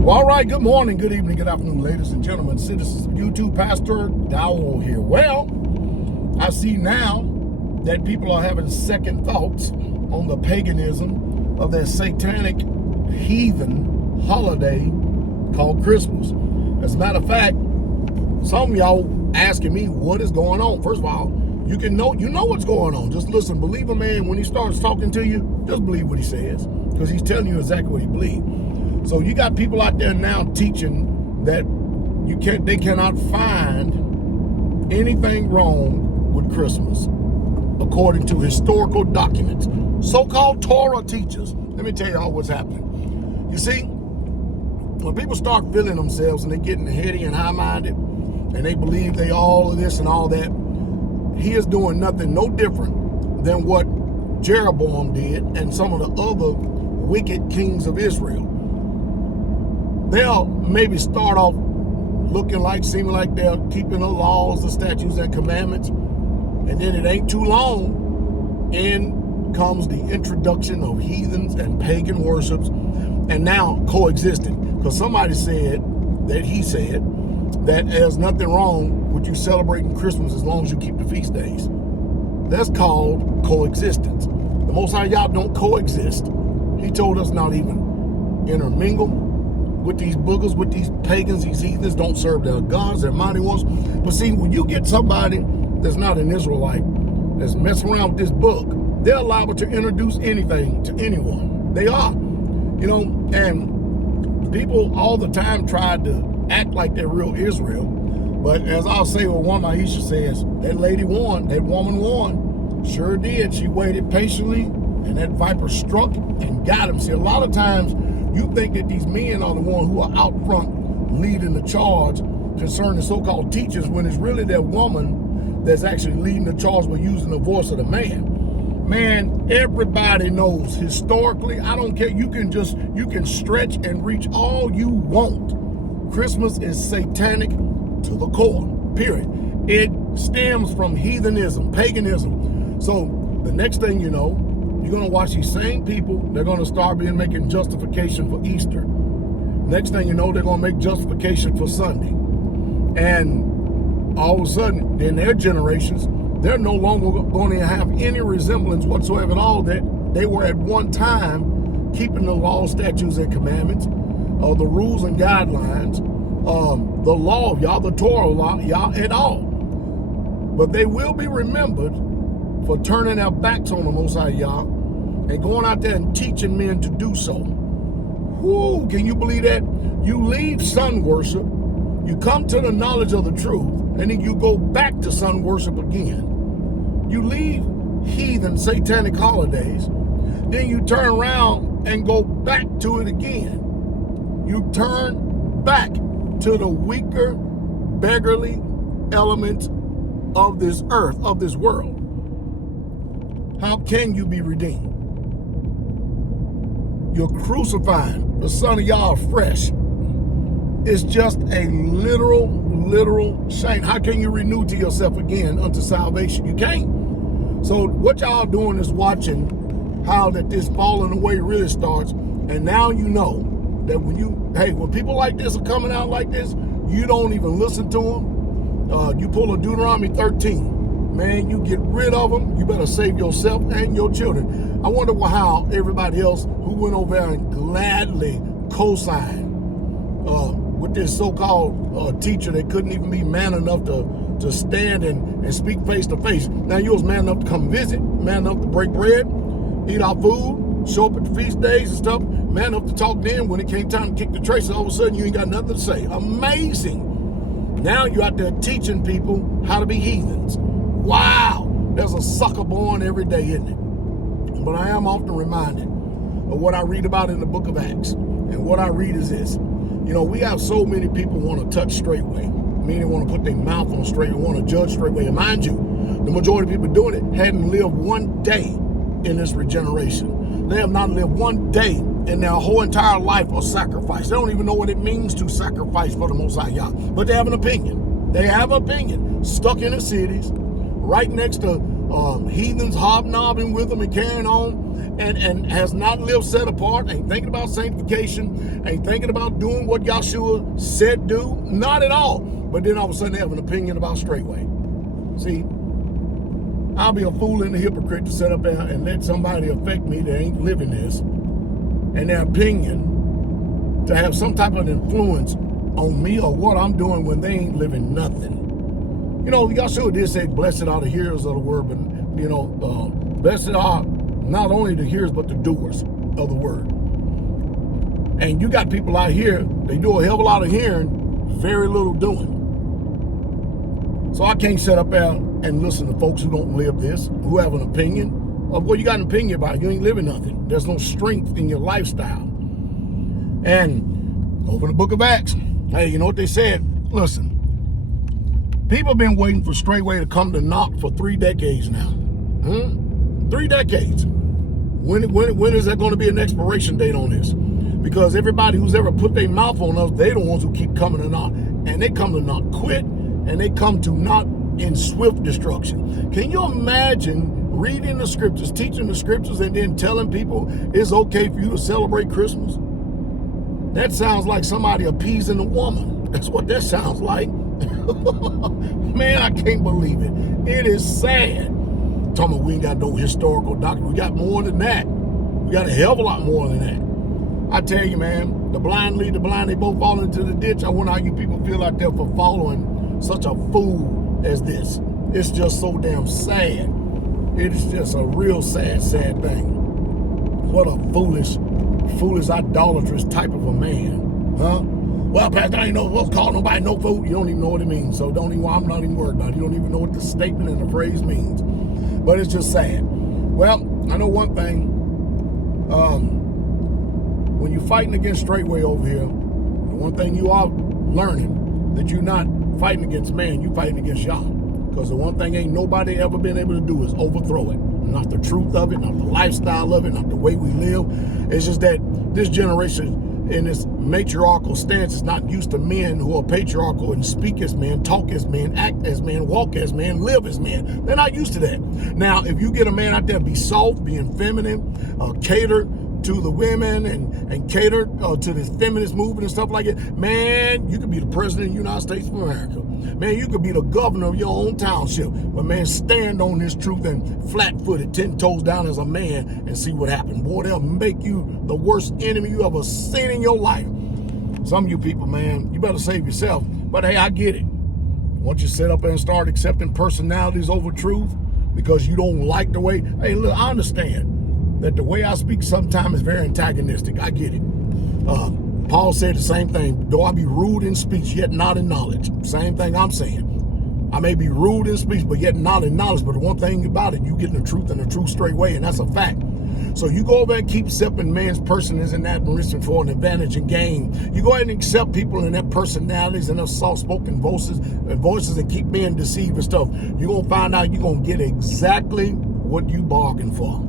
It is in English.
Well, all right, good morning, good evening, good afternoon, ladies and gentlemen, citizens of YouTube. Pastor Dowell here. Well, I see now that people are having second thoughts on the paganism of that satanic heathen holiday called Christmas. As a matter of fact, some of y'all asking me what is going on. First of all, you know what's going on. Just listen, believe a man when he starts talking to you, just believe what he says, because he's telling you exactly what he believes. So you got people out there now teaching that they cannot find anything wrong with Christmas according to historical documents. So-called Torah teachers. Let me tell y'all what's happening. You see, when people start feeling themselves and they're getting heady and high-minded and they believe they all of this and all that, he is doing nothing no different than what Jeroboam did and some of the other wicked kings of Israel. They'll maybe start off seeming like they're keeping the laws, the statutes, and commandments. And then it ain't too long, in comes the introduction of heathens and pagan worships, and now coexisting. Because somebody said that there's nothing wrong with you celebrating Christmas as long as you keep the feast days. That's called coexistence. The Most High Yah don't coexist. He told us not even intermingle with these boogers, with these pagans, these heathens. Don't serve their gods, their mighty ones. But see, when you get somebody that's not an Israelite, that's messing around with this book, they're liable to introduce anything to anyone. They are. And people all the time try to act like they're real Israel. But as I'll say what one of Aisha says, that lady won, that woman won. Sure did. She waited patiently, and that viper struck and got him. See, a lot of times, you think that these men are the ones who are out front leading the charge concerning so-called teachers, when it's really that woman that's actually leading the charge by using the voice of the man. Man, everybody knows historically, I don't care, you can stretch and reach all you want. Christmas is satanic to the core, period. It stems from heathenism, paganism. So the next thing you know, you're going to watch these same people, they're going to start making justification for Easter. Next thing you know, they're going to make justification for Sunday. And all of a sudden, in their generations, they're no longer going to have any resemblance whatsoever at all that they were at one time keeping the laws, statutes, and commandments, the rules and guidelines, the law of Yah, the Torah law, Yah, at all. But they will be remembered for turning their backs on the Most High Yah and going out there and teaching men to do so. Whoo, can you believe that? You leave sun worship, you come to the knowledge of the truth, and then you go back to sun worship again. You leave heathen satanic holidays, then you turn around and go back to it again. You turn back to the weaker, beggarly elements of this earth, of this world. How can you be redeemed? You're crucifying the Son of Yah afresh. It's just a literal shame. How can you renew to yourself again unto salvation? You can't. So what y'all doing is watching how that this falling away really starts. And now you know that when people like this are coming out like this, you don't even listen to them. You pull a Deuteronomy 13. Man, you get rid of them, you better save yourself and your children. I wonder how everybody else who went over there and gladly co-signed with this so-called teacher that couldn't even be man enough to stand and speak face to face. Now you was man enough to come visit, man enough to break bread, eat our food, show up at the feast days and stuff, man enough to talk then when it came time to kick the traces. All of a sudden you ain't got nothing to say. Amazing. Now you're out there teaching people how to be heathens. Wow, there's a sucker born every day, isn't it? But I am often reminded of what I read about in the book of Acts. And what I read is this. We have so many people want to touch straightway, meaning want to put their mouth on straight and want to judge straightway. And mind you, the majority of people doing it hadn't lived one day in this regeneration. They have not lived one day in their whole entire life of sacrifice. They don't even know what it means to sacrifice for the Most High Yah. But they have an opinion. They have an opinion. Stuck in the cities, right next to heathens hobnobbing with them and carrying on. and has not lived set apart, ain't thinking about sanctification, ain't thinking about doing what Yahshua said do, not at all. But then all of a sudden they have an opinion about straightway. See, I'll be a fool and a hypocrite to sit up there and let somebody affect me that ain't living this, and their opinion to have some type of influence on me or what I'm doing when they ain't living nothing. You know, Yahshua did say, blessed are the hearers of the word, but, you know, blessed are not only the hearers, but the doers of the word. And you got people out here, they do a hell of a lot of hearing, very little doing. So I can't sit up there and listen to folks who don't live this, who have an opinion. Of what you got an opinion about? You ain't living nothing. There's no strength in your lifestyle. And over the book of Acts, hey, you know what they said? Listen, people have been waiting for Straightway to come to knock for 3 decades now. 3 decades. When is there going to be an expiration date on this? Because everybody who's ever put their mouth on us, they the ones who keep coming to knock. And they come to knock quick, and they come to knock in swift destruction. Can you imagine reading the scriptures, teaching the scriptures, and then telling people it's okay for you to celebrate Christmas? That sounds like somebody appeasing a woman. That's what that sounds like. Man, I can't believe it. It is sad. Talking about we ain't got no historical document. We got more than that. We got a hell of a lot more than that. I tell you, man, the blind lead the blind. They both fall into the ditch. I wonder how you people feel out there for following such a fool as this. It's just so damn sad. It is just a real sad thing. What a foolish, idolatrous type of a man, huh? Well, Pastor, I ain't know what's called nobody no fool. You don't even know what it means, so I'm not even worried about it. You don't even know what the statement and the phrase means. But it's just sad. Well, I know one thing. When you're fighting against Straightway over here, the one thing you are learning, that you're not fighting against man, you're fighting against Yah. Because the one thing ain't nobody ever been able to do is overthrow it. Not the truth of it, not the lifestyle of it, not the way we live. It's just that this generation in this matriarchal stance is not used to men who are patriarchal and speak as men, talk as men, act as men, walk as men, live as men. They're not used to that. Now, if you get a man out there be soft, being feminine, cater to the women and cater to this feminist movement and stuff like that, man, you could be the president of the United States of America. Man, you could be the governor of your own township. But man, stand on this truth and flat-footed, 10 toes down as a man and see what happens. Boy, they'll make you the worst enemy you ever seen in your life. Some of you people, man, you better save yourself. But hey, I get it. Once you sit up and start accepting personalities over truth because you don't like the way, hey, look, I understand that the way I speak sometimes is very antagonistic. I get it. Paul said the same thing. Though I be rude in speech, yet not in knowledge. Same thing I'm saying. I may be rude in speech, but yet not in knowledge. But the one thing about it, you getting the truth and the truth straight way, and that's a fact. So you go over and keep accepting man's personage and admiration for an advantage and gain. You go ahead and accept people and their personalities and their soft-spoken voices and keep being deceived and stuff. You're going to find out you're going to get exactly what you bargained for.